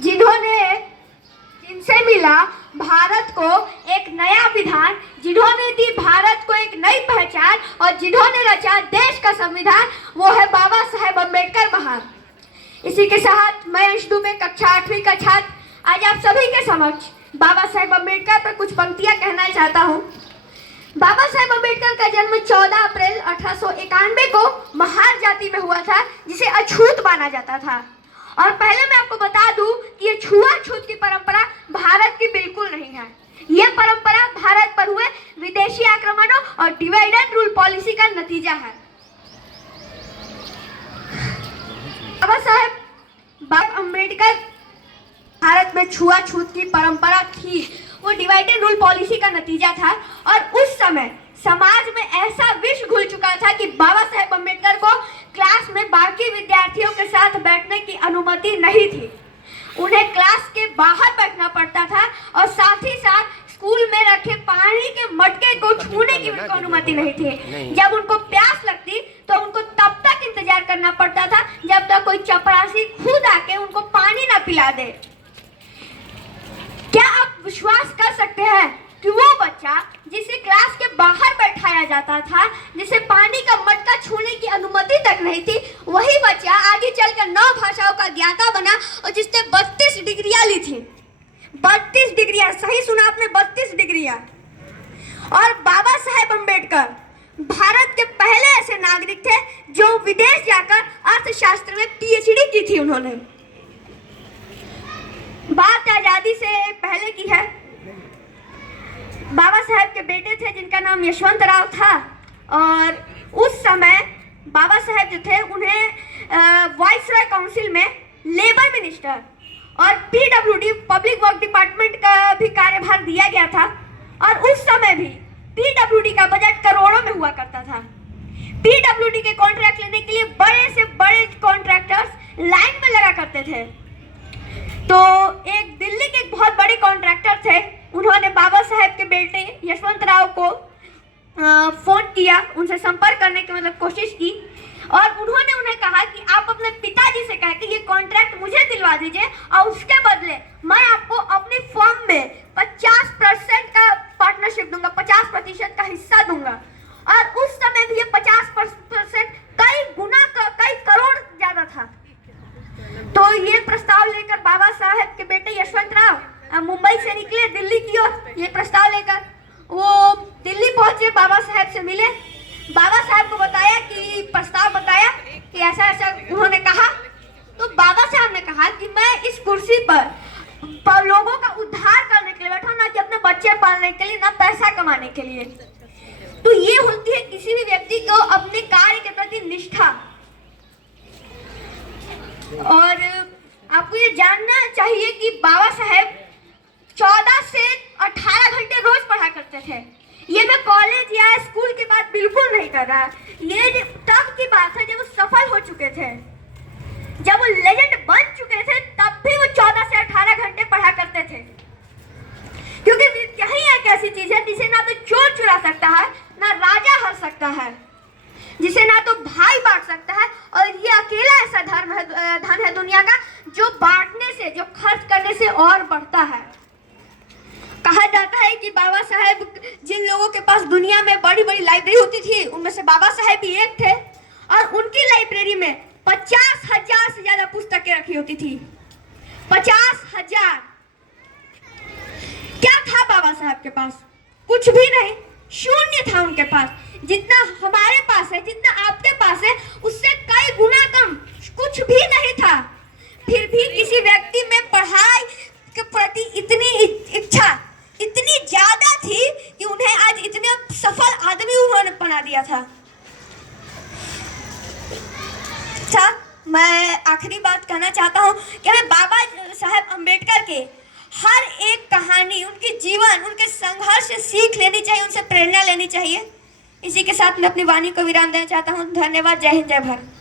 जिन्होंने जिनसे मिला भारत को एक नया विधान, जिन्होंने दी भारत को एक नई पहचान और जिन्होंने रचा देश का संविधान, वो है बाबा साहेब अम्बेडकर महान। इसी के साथ मैं अंश दुबे कक्षा 8वीं का छात्र आज आप सभी के समक्ष बाबा साहेब अम्बेडकर पर कुछ पंक्तियां कहना चाहता हूं। बाबा साहेब अम्बेडकर का जन्म 14 अप्रैल 1891 को महार जाति में हुआ था, जिसे अछूत माना जाता था। और पहले मैं आपको बता दूं कि ये छुआछूत की परंपरा भारत की बिल्कुल नहीं है। यह परंपरा भारत पर हुए विदेशी आक्रमणों और डिवाइड एंड रूल पॉलिसी का नतीजा है। बाबा साहेब अम्बेडकर भारत में छुआछूत की परंपरा थी, वो डिवाइड एंड रूल पॉलिसी का नतीजा था। और उस समय समाज में ऐसा विष घुल चुका था कि बाबा साहेब अम्बेडकर को क्लास में बाकी विद्यार्थियों के साथ बैठने की अनुमति नहीं थी। उन्हें क्लास के बाहर बैठना पड़ता था और साथ ही साथ स्कूल में रखे पानी के मटके को छूने की उनको अनुमति नहीं थी। जब उनको प्यास लगती तो उनको तब तक इंतजार करना पड़ता था जब तक कोई चपरासी खुद आके उनको पानी ना पिला दे। क्या आप विश्वास कर सकते हैं कि वो बच्चा जिसे क्लास के बाहर बैठाया जाता था, जिसे पानी का मटका छूने की अनुमति तक नहीं थी, वही बच्चा आगे चलकर 9 भाषाओं का ज्ञाता बना और जिसने 32 डिग्रियां ली थी। 32 डिग्रियां, सही सुना आपने, 32 डिग्रियां। और बाबा साहेब अम्बेडकर भारत के पहले ऐसे नागरिक थे जो विदेश जाकर अर्थशास्त्र में PhD की थी। उन्होंने बात आजादी से पहले की है। बाबा साहेब के बेटे थे जिनका नाम यशवंत राव था, और उस समय बाबा साहेब जो थे उन्हें वाइसरॉय काउंसिल में लेबर मिनिस्टर और PWD पब्लिक वर्क डिपार्टमेंट का भी कार्यभार दिया गया था। और उस समय भी PWD का बजट करोड़ों में हुआ करता था। PWD के कॉन्ट्रैक्ट लेने के लिए बड़े से बड़े कॉन्ट्रैक्टर्स लाइन में लगा करते थे। तो एक दिल्ली के एक बहुत बड़े कॉन्ट्रैक्टर थे, उन्होंने बाबा साहेब के बेटे यशवंत राव को फोन किया, उनसे संपर्क करने की कोशिश की, और उन्होंने उन्हें कहा कि आप अपने पिताजी से कह के ये कॉन्ट्रैक्ट मुझे दिलवा दीजिए और उसके बदले मैं आपको अपनी फर्म में 50% का पार्टनरशिप दूंगा, 50% का हिस्सा दूंगा। और उस समय भी ये 50% कई गुना का, कई करोड़ ज्यादा था। तो ये प्रस्ताव लेकर बाबा साहेब के बेटे यशवंत राव मुंबई से निकले दिल्ली की ओर। ये प्रस्ताव लेकर वो दिल्ली पहुंचे, बाबा साहेब से मिले, बाबा साहेब को बताया कि प्रस्ताव बताया कि ऐसा ऐसा उन्होंने कहा। तो बाबा साहब ने कहा कि मैं इस कुर्सी पर लोगों का उद्धार करने के लिए बैठा, ना कि अपने बच्चे पालने के लिए, ना पैसा कमाने के लिए। तो ये होती है किसी भी व्यक्ति को अपने कार्य के प्रति निष्ठा। और आपको ये जानना चाहिए कि बाबा साहेब 14 से 18 घंटे रोज पढ़ा करते थे। ये मैं कॉलेज या स्कूल की बात बिल्कुल नहीं कर रहा, ये तब की बात है जब वो सफल हो चुके थे, जब वो लेजेंड बन चुके थे, तब भी वो 14 से 18 घंटे पढ़ा करते थे। क्योंकि यही एक ऐसी चीज है जिसे ना तो चोर चुरा सकता है, ना राजा हर सकता है, जिसे ना तो भाई बांट सकता है, और ये अकेला ऐसा धन है दुनिया का जो बांटने से, जो खर्च करने से और बढ़ता है। कहा जाता है कि बाबा साहेब जिन लोगों के पास दुनिया में बड़ी बड़ी लाइब्रेरी होती थी, उनमें से बाबा साहेब भी एक थे, और उनकी लाइब्रेरी में 50,000 से ज्यादा पुस्तकें रखी होती थी। 50,000। क्या था बाबा साहब के पास? कुछ भी नहीं, शून्य था उनके पास। जितना हमारे पास है, जितना आपके पास है, उससे कई गुना कम, कुछ भी नहीं था। फिर भी किसी व्यक्ति में पढ़ाई के प्रति इतनी इच्छा इतनी ज्यादा थी कि उन्हें आज इतने सफल आदमी उन्होंने बना दिया था। अच्छा, मैं आखिरी बात कहना चाहता हूँ कि हमें बाबा साहेब अम्बेडकर के हर एक कहानी, उनके जीवन, उनके संघर्ष से सीख लेनी चाहिए, उनसे प्रेरणा लेनी चाहिए। इसी के साथ मैं अपनी वाणी को विराम देना चाहता हूँ। धन्यवाद। जय हिंद, जय भारत।